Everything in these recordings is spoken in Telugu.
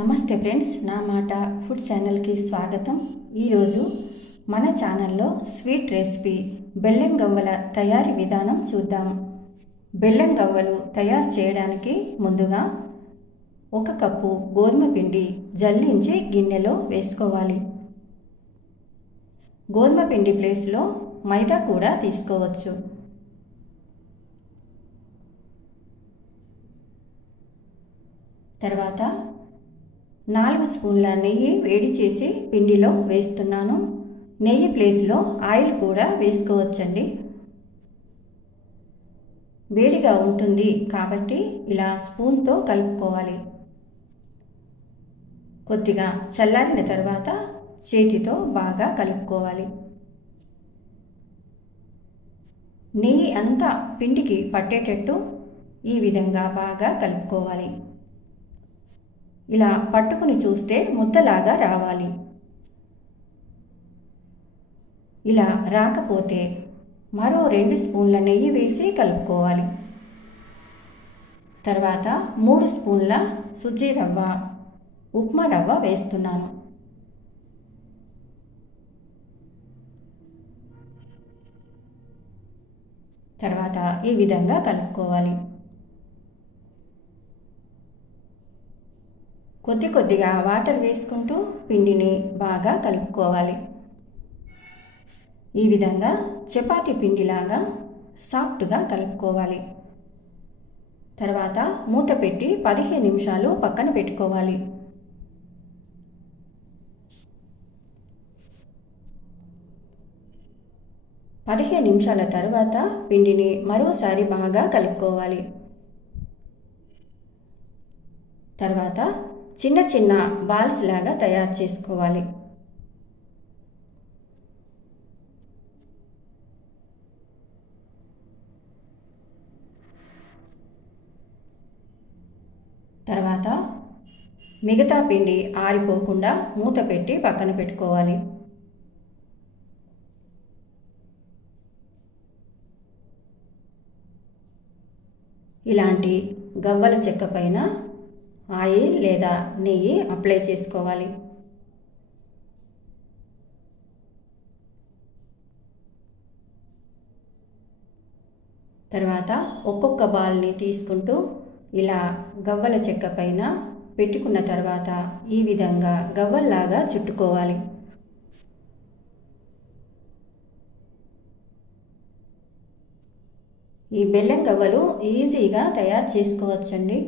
నమస్తే ఫ్రెండ్స్, నా మాట ఫుడ్ ఛానల్కి స్వాగతం. ఈరోజు మన ఛానల్లో స్వీట్ రెసిపీ బెల్లం గవ్వల తయారీ విధానం చూద్దాం. బెల్లం గవ్వలు తయారు చేయడానికి ముందుగా 1 కప్పు గోధుమ పిండి జల్లించి గిన్నెలో వేసుకోవాలి. గోధుమ పిండి ప్లేస్లో మైదా కూడా తీసుకోవచ్చు. తర్వాత 4 స్పూన్ల నెయ్యి వేడి చేసి పిండిలో వేస్తున్నాను. నెయ్యి ప్లేస్లో ఆయిల్ కూడా వేసుకోవచ్చండి. వేడిగా ఉంటుంది కాబట్టి ఇలా స్పూన్తో కలుపుకోవాలి. కొద్దిగా చల్లారిన తర్వాత చేతితో బాగా కలుపుకోవాలి. నెయ్యి అంతా పిండికి పట్టేటట్టు ఈ విధంగా బాగా కలుపుకోవాలి. ఇలా పట్టుకుని చూస్తే ముద్దలాగా రావాలి. ఇలా రాకపోతే మరో 2 స్పూన్ల నెయ్యి వేసి కలుపుకోవాలి. తర్వాత 3 స్పూన్ల సుజ్జీ రవ్వ, ఉప్మా రవ్వ వేస్తున్నాను. తర్వాత ఈ విధంగా కలుపుకోవాలి. కొద్దిగా వాటర్ వేసుకుంటూ పిండిని బాగా కలుపుకోవాలి. ఈ విధంగా చపాతీ పిండిలాగా సాఫ్ట్గా కలుపుకోవాలి. తర్వాత మూత పెట్టి 15 నిమిషాలు పక్కన పెట్టుకోవాలి. నిమిషాల తర్వాత పిండిని మరోసారి బాగా కలుపుకోవాలి. తర్వాత చిన్న బాల్స్ లాగా తయారు చేసుకోవాలి. తర్వాత మిగతా పిండి ఆరిపోకుండా మూత పెట్టి పక్కన పెట్టుకోవాలి. ఇలాంటి గవ్వల చెక్క పైన ఆయిల్ లేదా నెయ్యి అప్లై చేసుకోవాలి. తర్వాత ఒక్కొక్క బాల్ని తీసుకుంటూ ఇలా గవ్వల చెక్క పైన పెట్టుకున్న తర్వాత ఈ విధంగా గవ్వల్లాగా చుట్టుకోవాలి. ఈ బెల్లం గవ్వలు ఈజీగా తయారు చేసుకోవచ్చండి.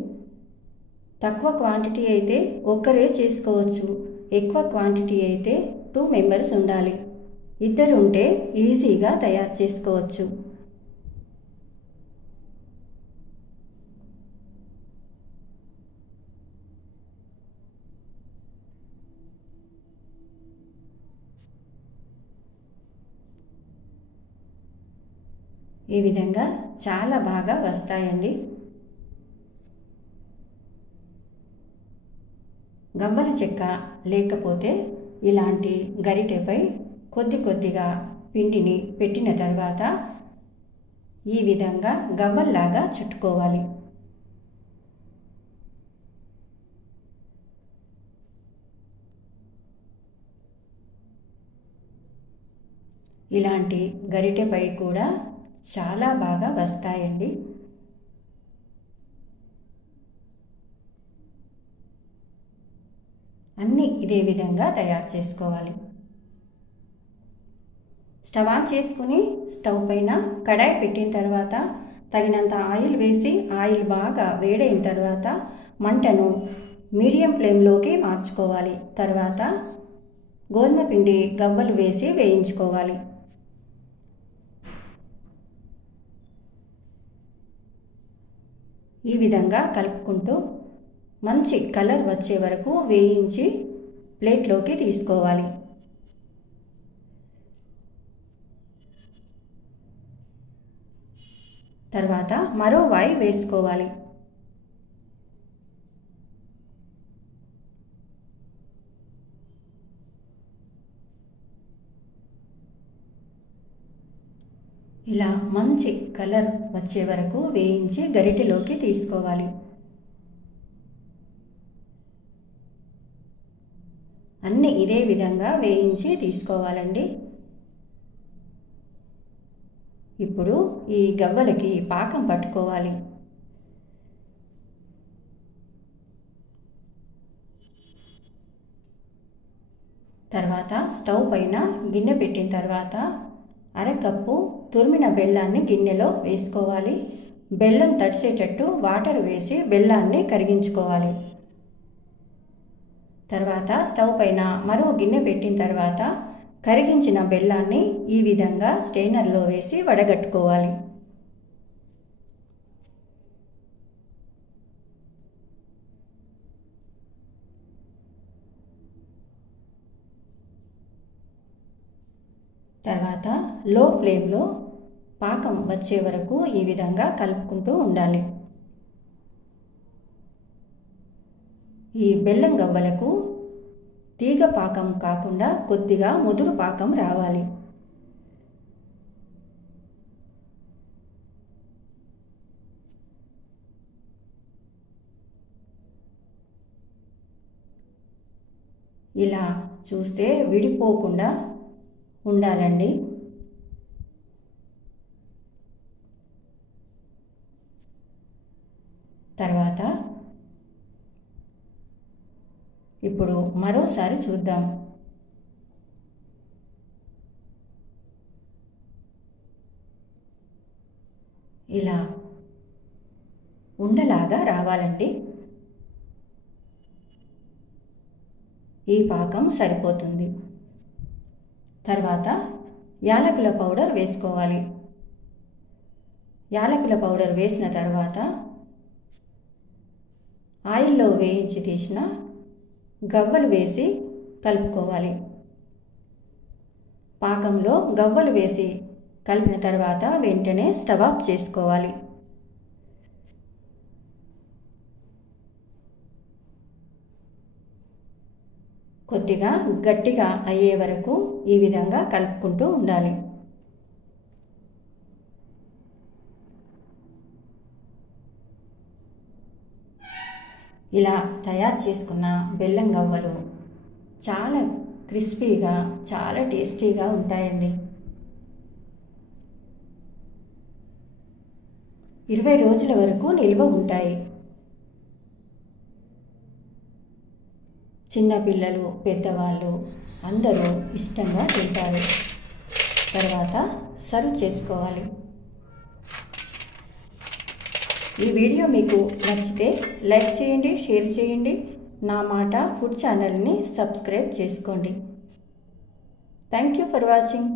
తక్కువ క్వాంటిటీ అయితే ఒక్కరే చేసుకోవచ్చు. ఎక్కువ క్వాంటిటీ అయితే 2 మెంబర్స్ ఉండాలి. ఇద్దరు ఉంటే ఈజీగా తయారు చేసుకోవచ్చు. ఈ విధంగా చాలా బాగా వస్తాయండి. గవ్వల చెక్క లేకపోతే ఇలాంటి గరిటెపై కొద్దిగా పిండిని పెట్టిన తర్వాత ఈ విధంగా గవ్వల్లాగా చుట్టుకోవాలి. ఇలాంటి గరిటెపై కూడా చాలా బాగా వస్తాయండి. అన్నీ ఇదే విధంగా తయారు చేసుకోవాలి. స్టవ్ ఆన్ చేసుకుని స్టవ్ పైన కడాయి పెట్టిన తర్వాత తగినంత ఆయిల్ వేసి ఆయిల్ బాగా వేడైన తర్వాత మంటను మీడియం ఫ్లేమ్లోకి మార్చుకోవాలి. తర్వాత గోధుమ పిండి గవ్వలు వేసి వేయించుకోవాలి. ఈ విధంగా కలుపుకుంటూ మంచి కలర్ వచ్చే వరకు వేయించి ప్లేట్లోకి తీసుకోవాలి. తర్వాత మరో వాయి వేసుకోవాలి. ఇలా మంచి కలర్ వచ్చే వరకు వేయించి గరిటెలోకి తీసుకోవాలి. అన్నీ ఇదే విధంగా వేయించి తీసుకోవాలండి. ఇప్పుడు ఈ గవ్వలకి పాకం పట్టుకోవాలి. తర్వాత స్టవ్ పైన గిన్నె పెట్టిన తర్వాత అరకప్పు తురిమిన బెల్లాన్ని గిన్నెలో వేసుకోవాలి. బెల్లం తడిసేటట్టు వాటర్ వేసి బెల్లాన్ని కరిగించుకోవాలి. తర్వాత స్టవ్ పైన మరో గిన్నె పెట్టిన తర్వాత కరిగించిన బెల్లాన్ని ఈ విధంగా స్ట్రైనర్లో వేసి వడగట్టుకోవాలి. తర్వాత లో ఫ్లేమ్లో పాకం వచ్చే వరకు ఈ విధంగా కలుపుకుంటూ ఉండాలి. ఈ బెల్లం గవ్వలకు తీగ పాకం కాకుండా కొద్దిగా ముదురు పాకం రావాలి. ఇలా చూస్తే విడిపోకుండా ఉండాలండి. తర్వాత ఇప్పుడు మరోసారి చూద్దాం. ఇలా ఉండలాగా రావాలండి. ఈ పాకం సరిపోతుంది. తర్వాత యాలకుల పౌడర్ వేసుకోవాలి. యాలకుల పౌడర్ వేసిన తర్వాత ఆయిల్లో వేయించి తీసిన గవ్వలు వేసి కలుపుకోవాలి. పాకంలో గవ్వలు వేసి కలిపిన తర్వాత వెంటనే స్టవ్ ఆఫ్ చేసుకోవాలి. కొద్దిగా గట్టిగా అయ్యే వరకు ఈ విధంగా కలుపుకుంటూ ఉండాలి. ఇలా తయారు చేసుకున్న బెల్లం గవ్వలు చాలా క్రిస్పీగా చాలా టేస్టీగా ఉంటాయండి. 20 రోజుల వరకు నిల్వ ఉంటాయి. చిన్నపిల్లలు పెద్దవాళ్ళు అందరూ ఇష్టంగా తింటారు. తర్వాత సర్వ్ చేసుకోవాలి. ఈ వీడియో మీకు నచ్చితే లైక్ చేయండి, షేర్ చేయండి. నా మాట ఫుడ్ ఛానల్ని సబ్స్క్రైబ్ చేసుకోండి. Thank you for watching.